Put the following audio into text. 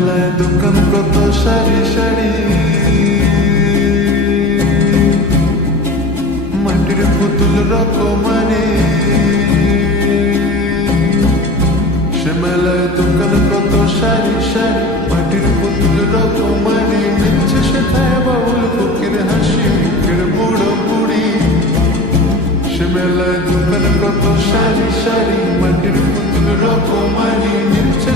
মেলায় দোকান কত সারি সারি, মাটির পুতুল রকমারি। সে মেলায় দোকান কত সারি সারি, মাটির পুতুল রকমারি। মিলছে সেথায় বাউল ফকির হাসি মুখের বুড়ো বুড়ি। সে মেলায় দোকান কত সারি সারি, মাটির পুতুল রকমারি। মিলছে